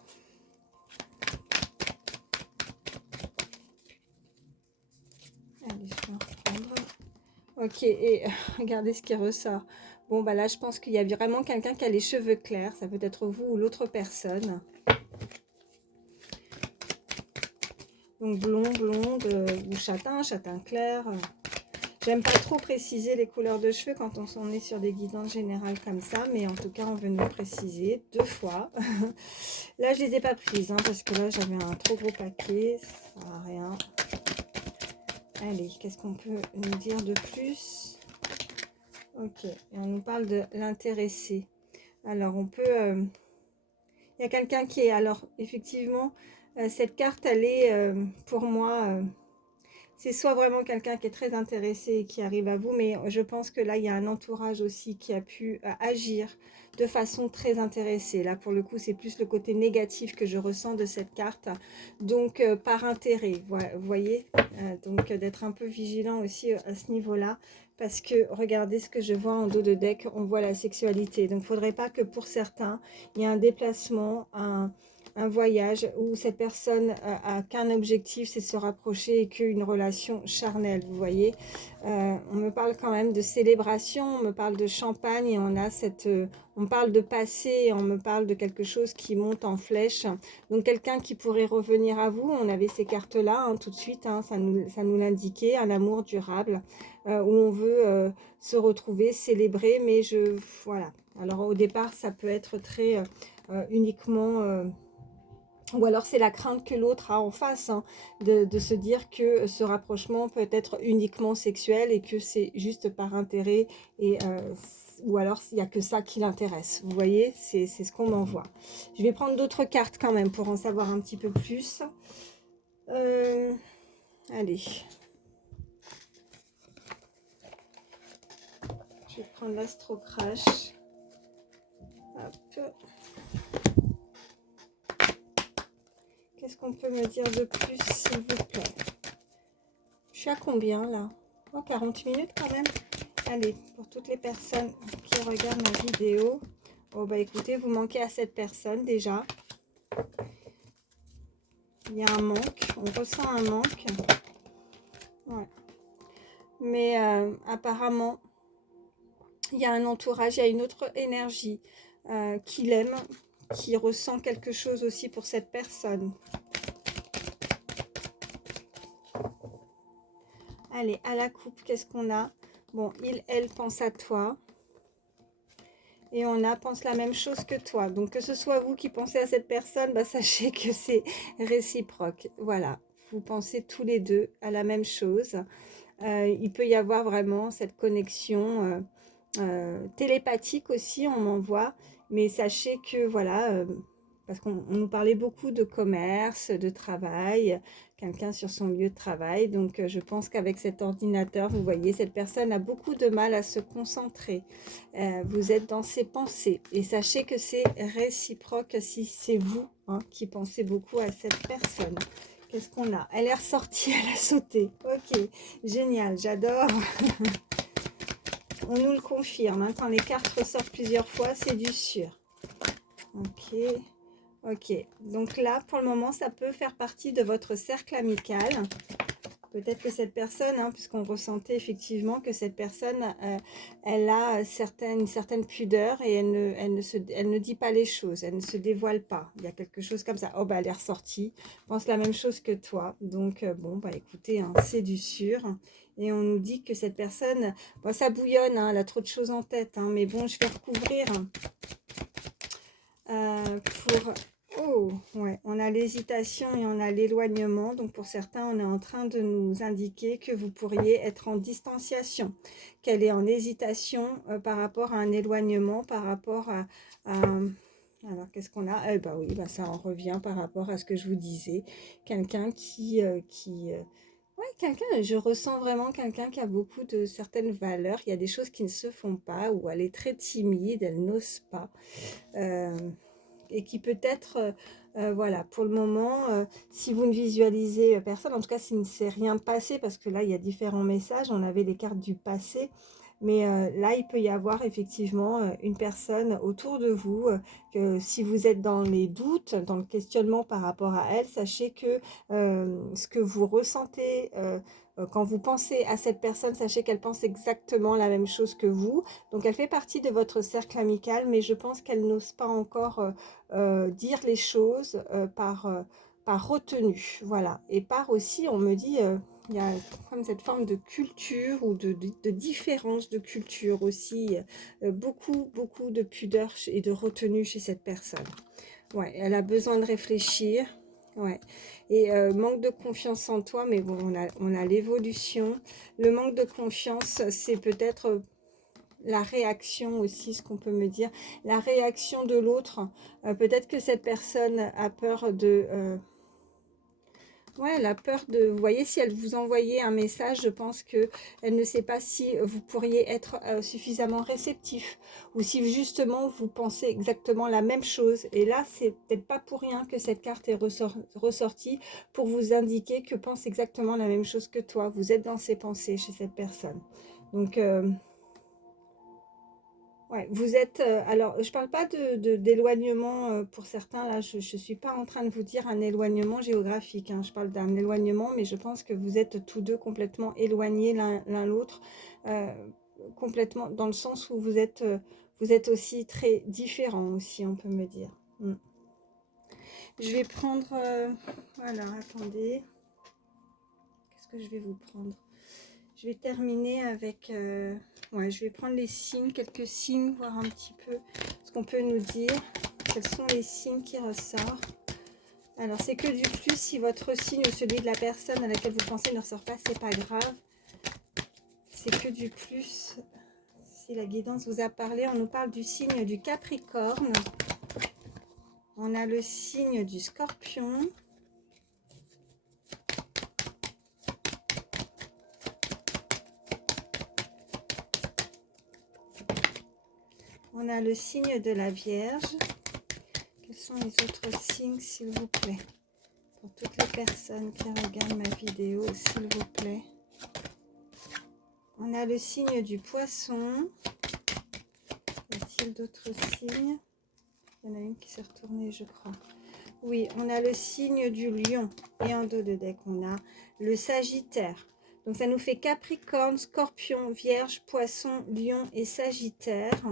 Allez, je vais en reprendre. Ok, et regardez ce qui ressort. Bon, bah là, je pense qu'il y a vraiment quelqu'un qui a les cheveux clairs. Ça peut être vous ou l'autre personne. Donc, blond, blonde ou châtain, châtain clair. J'aime pas trop préciser les couleurs de cheveux quand on est sur des guidances générales comme ça. Mais en tout cas, on veut nous préciser 2 fois. Là, je les ai pas prises, hein, parce que là, j'avais un trop gros paquet. Ça sert à rien. Allez, qu'est-ce qu'on peut nous dire de plus? Ok, et on nous parle de l'intéressé. Alors, on peut... il y a quelqu'un qui est... Alors, effectivement, cette carte, elle est, pour moi, c'est soit vraiment quelqu'un qui est très intéressé et qui arrive à vous, mais je pense que là, il y a un entourage aussi qui a pu agir de façon très intéressée. Là, pour le coup, c'est plus le côté négatif que je ressens de cette carte. Donc, par intérêt, vous voyez, donc d'être un peu vigilant aussi à ce niveau-là. Parce que regardez ce que je vois en dos de deck, on voit la sexualité. Donc, il ne faudrait pas que pour certains, il y ait un déplacement, un voyage où cette personne a qu'un objectif, c'est se rapprocher et qu'une relation charnelle, vous voyez. On me parle quand même de célébration, on me parle de champagne et on a cette... on parle de passé et on me parle de quelque chose qui monte en flèche. Donc quelqu'un qui pourrait revenir à vous, on avait ces cartes-là hein, tout de suite, hein, ça nous l'indiquait, un amour durable, où on veut se retrouver, célébrer, mais voilà. Alors au départ, ça peut être très uniquement... ou alors c'est la crainte que l'autre a en face, hein, de se dire que ce rapprochement peut être uniquement sexuel et que c'est juste par intérêt, et, ou alors il n'y a que ça qui l'intéresse. Vous voyez, c'est ce qu'on m'envoie. Je vais prendre d'autres cartes quand même pour en savoir un petit peu plus. Allez. Je vais prendre l'Astro Crash. Hop. Qu'est-ce qu'on peut me dire de plus, s'il vous plaît? Je suis à combien, là? Oh, 40 minutes, quand même. Allez, pour toutes les personnes qui regardent ma vidéo. Oh, bah, écoutez, vous manquez à cette personne, déjà. Il y a un manque. On ressent un manque. Ouais. Mais, apparemment, il y a un entourage, il y a une autre énergie qui l'aime, qui ressent quelque chose aussi pour cette personne. Allez, à la coupe, qu'est-ce qu'on a? Bon, elle pense à toi. Et on a pense la même chose que toi. Donc, que ce soit vous qui pensez à cette personne, bah, sachez que c'est réciproque. Voilà, vous pensez tous les deux à la même chose. Il peut y avoir vraiment cette connexion télépathique aussi, on m'envoie. Mais sachez que, voilà, parce qu'on nous parlait beaucoup de commerce, de travail, quelqu'un sur son lieu de travail. Donc, je pense qu'avec cet ordinateur, vous voyez, cette personne a beaucoup de mal à se concentrer. Vous êtes dans ses pensées. Et sachez que c'est réciproque si c'est vous hein, qui pensez beaucoup à cette personne. Qu'est-ce qu'on a? Elle est ressortie, elle a sauté. Ok, génial, j'adore. On nous le confirme. Hein, quand les cartes ressortent plusieurs fois, c'est du sûr. Ok. Ok, donc là, pour le moment, ça peut faire partie de votre cercle amical. Peut-être que cette personne, hein, puisqu'on ressentait effectivement que cette personne, elle a une certaine pudeur et elle ne dit pas les choses, elle ne se dévoile pas. Il y a quelque chose comme ça. Oh, bah, elle est ressortie, pense la même chose que toi. Donc, bon, bah, écoutez, hein, c'est du sûr. Et on nous dit que cette personne, bon, ça bouillonne, hein, elle a trop de choses en tête. Hein, mais bon, je vais recouvrir pour... Oh, ouais, on a l'hésitation et on a l'éloignement. Donc, pour certains, on est en train de nous indiquer que vous pourriez être en distanciation, qu'elle est en hésitation par rapport à un éloignement, par rapport alors, qu'est-ce qu'on a? Eh ben oui, bah, ça en revient par rapport à ce que je vous disais. Quelqu'un ouais, quelqu'un, je ressens vraiment quelqu'un qui a beaucoup de certaines valeurs. Il y a des choses qui ne se font pas, ou elle est très timide, elle n'ose pas. Et qui peut-être, voilà, pour le moment, si vous ne visualisez personne, en tout cas, s'il ne s'est rien passé, parce que là, il y a différents messages, on avait les cartes du passé, mais là, il peut y avoir effectivement une personne autour de vous, que si vous êtes dans les doutes, dans le questionnement par rapport à elle, sachez que ce que vous ressentez quand vous pensez à cette personne, sachez qu'elle pense exactement la même chose que vous. Donc, elle fait partie de votre cercle amical, mais je pense qu'elle n'ose pas encore dire les choses par retenue. Voilà. Et par aussi, on me dit, il y a comme cette forme de culture ou de différence de culture aussi. Beaucoup de pudeur et de retenue chez cette personne. Ouais, elle a besoin de réfléchir. Ouais. Et manque de confiance en toi, mais bon, on a l'évolution. Le manque de confiance, c'est peut-être la réaction aussi, ce qu'on peut me dire. La réaction de l'autre. Peut-être que cette personne a peur Ouais, la peur de... Vous voyez, si elle vous envoyait un message, je pense que elle ne sait pas si vous pourriez être suffisamment réceptif ou si justement vous pensez exactement la même chose. Et là, c'est peut-être pas pour rien que cette carte est ressortie pour vous indiquer que pense exactement la même chose que toi. Vous êtes dans ses pensées chez cette personne. Donc, ouais, vous êtes, alors je parle pas d'éloignement pour certains, là je suis pas en train de vous dire un éloignement géographique, hein, je parle d'un éloignement, mais je pense que vous êtes tous deux complètement éloignés l'un l'autre, euh, complètement dans le sens où vous êtes aussi très différents aussi, on peut me dire. Mm. Je vais prendre, voilà, attendez, qu'est-ce que je vais vous prendre? Je vais terminer avec, ouais, je vais prendre les signes, quelques signes, voir un petit peu ce qu'on peut nous dire. Quels sont les signes qui ressortent? Alors, c'est que du plus, si votre signe ou celui de la personne à laquelle vous pensez ne ressort pas, c'est pas grave. C'est que du plus. Si la guidance vous a parlé, on nous parle du signe du Capricorne. On a le signe du Scorpion. On a le signe de la Vierge. Quels sont les autres signes, s'il vous plaît? Pour toutes les personnes qui regardent ma vidéo, s'il vous plaît. On a le signe du Poisson. Y a-t-il d'autres signes? Il y en a une qui s'est retournée, je crois. Oui, on a le signe du Lion. Et en dos de deck, on a le Sagittaire. Donc, ça nous fait Capricorne, Scorpion, Vierge, Poisson, Lion et Sagittaire.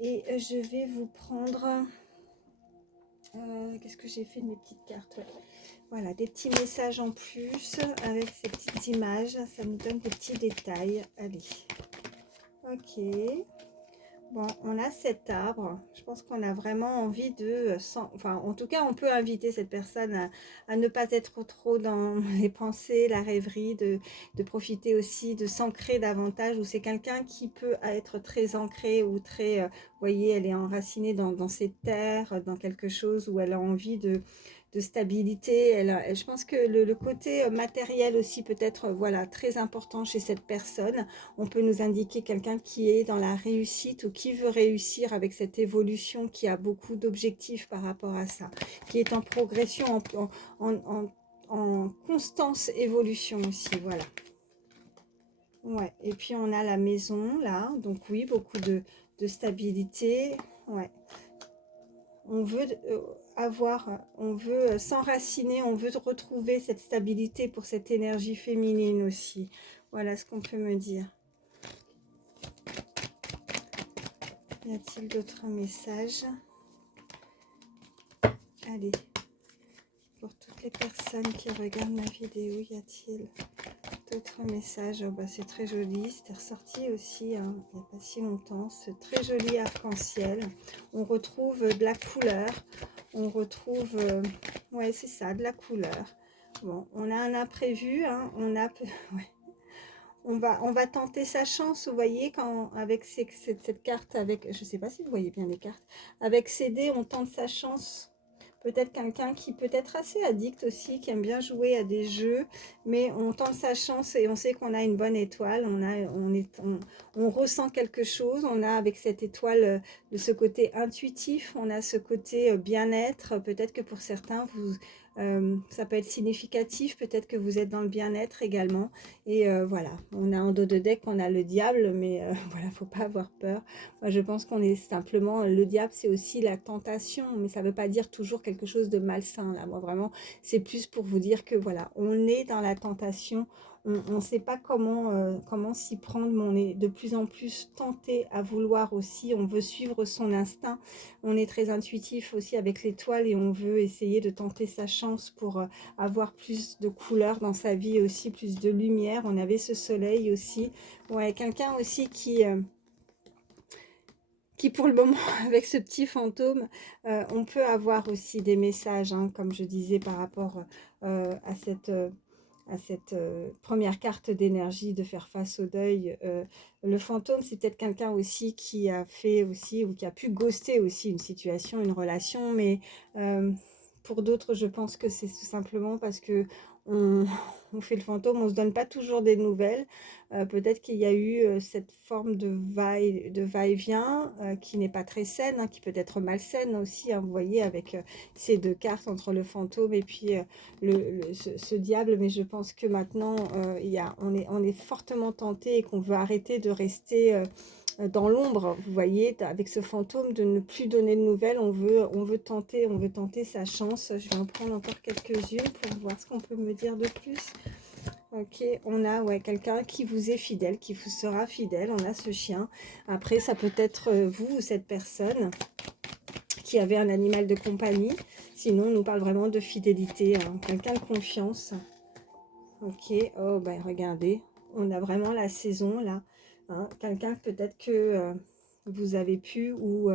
Et je vais vous prendre... qu'est-ce que j'ai fait de mes petites cartes? Ouais. Voilà, des petits messages en plus avec ces petites images. Ça nous donne des petits détails. Allez. Ok. Bon, on a cet arbre. Je pense qu'on a vraiment envie de... Enfin, en tout cas, on peut inviter cette personne à ne pas être trop dans les pensées, la rêverie, de profiter aussi, de s'ancrer davantage. Ou c'est quelqu'un qui peut être très ancré ou très... vous voyez, elle est enracinée dans ses terres, dans quelque chose où elle a envie de stabilité. Je pense que le côté matériel aussi peut être voilà, très important chez cette personne. On peut nous indiquer quelqu'un qui est dans la réussite ou qui veut réussir avec cette évolution, qui a beaucoup d'objectifs par rapport à ça, qui est en progression, en constance évolution aussi, voilà. Ouais, et puis on a la maison là, donc oui, beaucoup de stabilité, ouais. On veut on veut s'enraciner, on veut retrouver cette stabilité pour cette énergie féminine aussi. Voilà ce qu'on peut me dire. Y a-t-il d'autres messages? Allez, pour toutes les personnes qui regardent ma vidéo, y a-t-il d'autres messages? Oh, bah, c'est très joli, c'était ressorti aussi hein, il n'y a pas si longtemps. C'est très joli arc-en-ciel. On retrouve de la couleur, on retrouve, ouais c'est ça, de la couleur. Bon, on a un imprévu, hein, on a... Ouais. On va tenter sa chance, vous voyez, quand avec cette carte, avec, je ne sais pas si vous voyez bien les cartes, avec ces dés, on tente sa chance. Peut-être quelqu'un qui peut être assez addict aussi, qui aime bien jouer à des jeux, mais on tente sa chance et on sait qu'on a une bonne étoile, on ressent quelque chose, on a avec cette étoile de ce côté intuitif, on a ce côté bien-être, peut-être que pour certains, ça peut être significatif, peut-être que vous êtes dans le bien-être également, et voilà, on a en dos de deck, on a le diable, mais voilà, faut pas avoir peur. Moi, je pense qu'on est simplement, le diable, c'est aussi la tentation, mais ça ne veut pas dire toujours quelque chose de malsain. Là, moi, vraiment, c'est plus pour vous dire que voilà, on est dans la tentation, on ne sait pas comment s'y prendre, mais on est de plus en plus tenté à vouloir aussi, on veut suivre son instinct, on est très intuitif aussi avec l'étoile et on veut essayer de tenter sa chance pour avoir plus de couleurs dans sa vie aussi, plus de lumière. On avait ce soleil aussi, ouais, quelqu'un aussi qui pour le moment, avec ce petit fantôme, on peut avoir aussi des messages, hein, comme je disais, par rapport à cette première carte d'énergie, de faire face au deuil. Le fantôme, c'est peut-être quelqu'un aussi qui a fait aussi, ou qui a pu ghoster aussi une situation, une relation, mais pour d'autres, je pense que c'est tout simplement parce que on, on fait le fantôme, on ne se donne pas toujours des nouvelles. Peut-être qu'il y a eu cette forme de va-et-vient qui n'est pas très saine, hein, qui peut être malsaine aussi, hein, vous voyez, avec ces deux cartes entre le fantôme et puis ce diable. Mais je pense que maintenant, on est fortement tenté et qu'on veut arrêter de rester dans l'ombre, vous voyez, avec ce fantôme, de ne plus donner de nouvelles. On veut tenter sa chance. Je vais en prendre encore quelques-unes pour voir ce qu'on peut me dire de plus. Ok, on a ouais, quelqu'un qui vous est fidèle, qui vous sera fidèle. On a ce chien. Après, ça peut être vous ou cette personne qui avait un animal de compagnie. Sinon, on nous parle vraiment de fidélité, hein. Quelqu'un de confiance. Ok, oh ben regardez, on a vraiment la saison là, hein. Quelqu'un peut-être que vous avez pu ou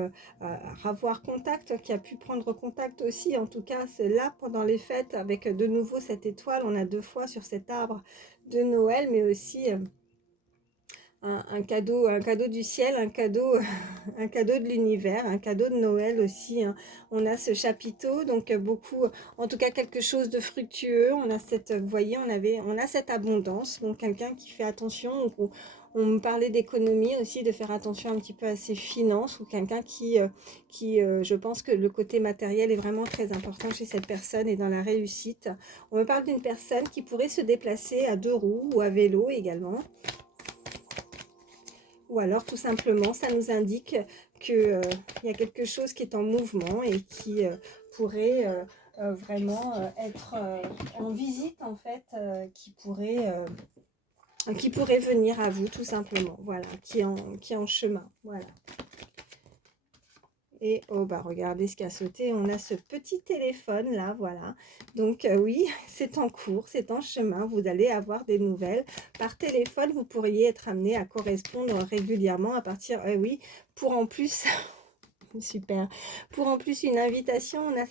avoir contact, qui a pu prendre contact aussi. En tout cas, c'est là pendant les fêtes avec de nouveau cette étoile. On a deux fois sur cet arbre de Noël, mais aussi un cadeau du ciel, un cadeau de l'univers, un cadeau de Noël aussi, hein. On a ce chapiteau, donc beaucoup, en tout cas quelque chose de fructueux. On a cette, vous voyez, on a cette abondance. Donc quelqu'un qui fait attention. Donc, on me parlait d'économie aussi, de faire attention un petit peu à ses finances, ou quelqu'un je pense que le côté matériel est vraiment très important chez cette personne et dans la réussite. On me parle d'une personne qui pourrait se déplacer à deux roues ou à vélo également. Ou alors, tout simplement, ça nous indique qu'il y a quelque chose qui est en mouvement et qui pourrait vraiment être en visite, en fait, qui pourrait venir à vous, tout simplement. Voilà, qui est en chemin. Voilà. Et oh bah regardez ce qui a sauté, on a ce petit téléphone là, voilà. Donc oui, c'est en cours, c'est en chemin, vous allez avoir des nouvelles. Par téléphone, vous pourriez être amené à correspondre régulièrement à partir, oui, pour en plus super. Pour en plus une invitation, on a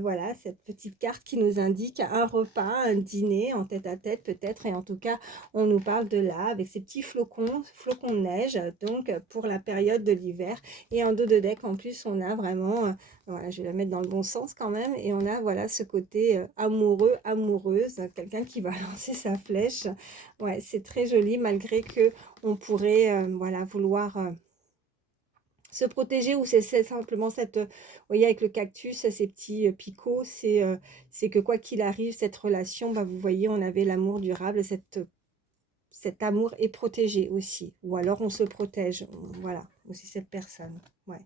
voilà, cette petite carte qui nous indique un repas, un dîner en tête-à-tête peut-être. Et en tout cas, on nous parle de là avec ces petits flocons de neige, donc pour la période de l'hiver. Et en dos de deck, en plus, on a vraiment, voilà, je vais la mettre dans le bon sens quand même. Et on a voilà ce côté amoureux, amoureuse, quelqu'un qui va lancer sa flèche. Ouais, c'est très joli malgré que on pourrait voilà, vouloir se protéger, ou c'est simplement cette, vous voyez avec le cactus, ces petits picots, c'est que quoi qu'il arrive, cette relation, bah, vous voyez, on avait l'amour durable, cet amour est protégé aussi, ou alors on se protège, voilà, aussi cette personne, ouais.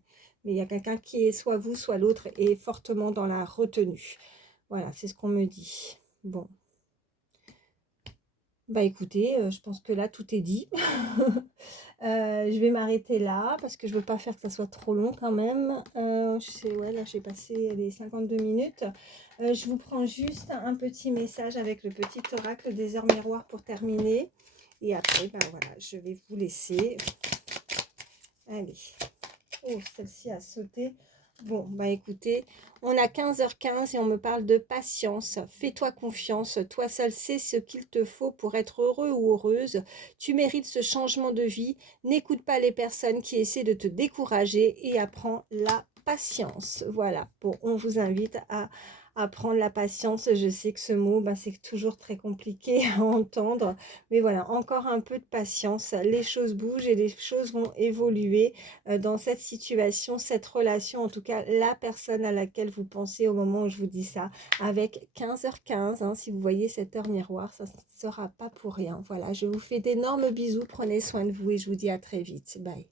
Mais il y a quelqu'un qui est soit vous, soit l'autre, est fortement dans la retenue, voilà, c'est ce qu'on me dit. Bon, bah écoutez, je pense que là tout est dit. Je vais m'arrêter là parce que je veux pas faire que ça soit trop long quand même. Je sais, ouais, là j'ai passé les 52 minutes. Je vous prends juste un petit message avec le petit oracle des heures miroirs pour terminer. Et après, ben voilà, je vais vous laisser. Allez. Oh, celle-ci a sauté. Bon, bah écoutez, on a 15h15 et on me parle de patience. Fais-toi confiance, toi seul sais ce qu'il te faut pour être heureux ou heureuse. Tu mérites ce changement de vie. N'écoute pas les personnes qui essaient de te décourager et apprends la patience. Voilà, bon, on vous invite à apprendre la patience. Je sais que ce mot, bah, c'est toujours très compliqué à entendre. Mais voilà, encore un peu de patience. Les choses bougent et les choses vont évoluer dans cette situation, cette relation, en tout cas la personne à laquelle vous pensez au moment où je vous dis ça, avec 15h15, hein, si vous voyez cette heure miroir, ça ne sera pas pour rien. Voilà, je vous fais d'énormes bisous, prenez soin de vous et je vous dis à très vite. Bye.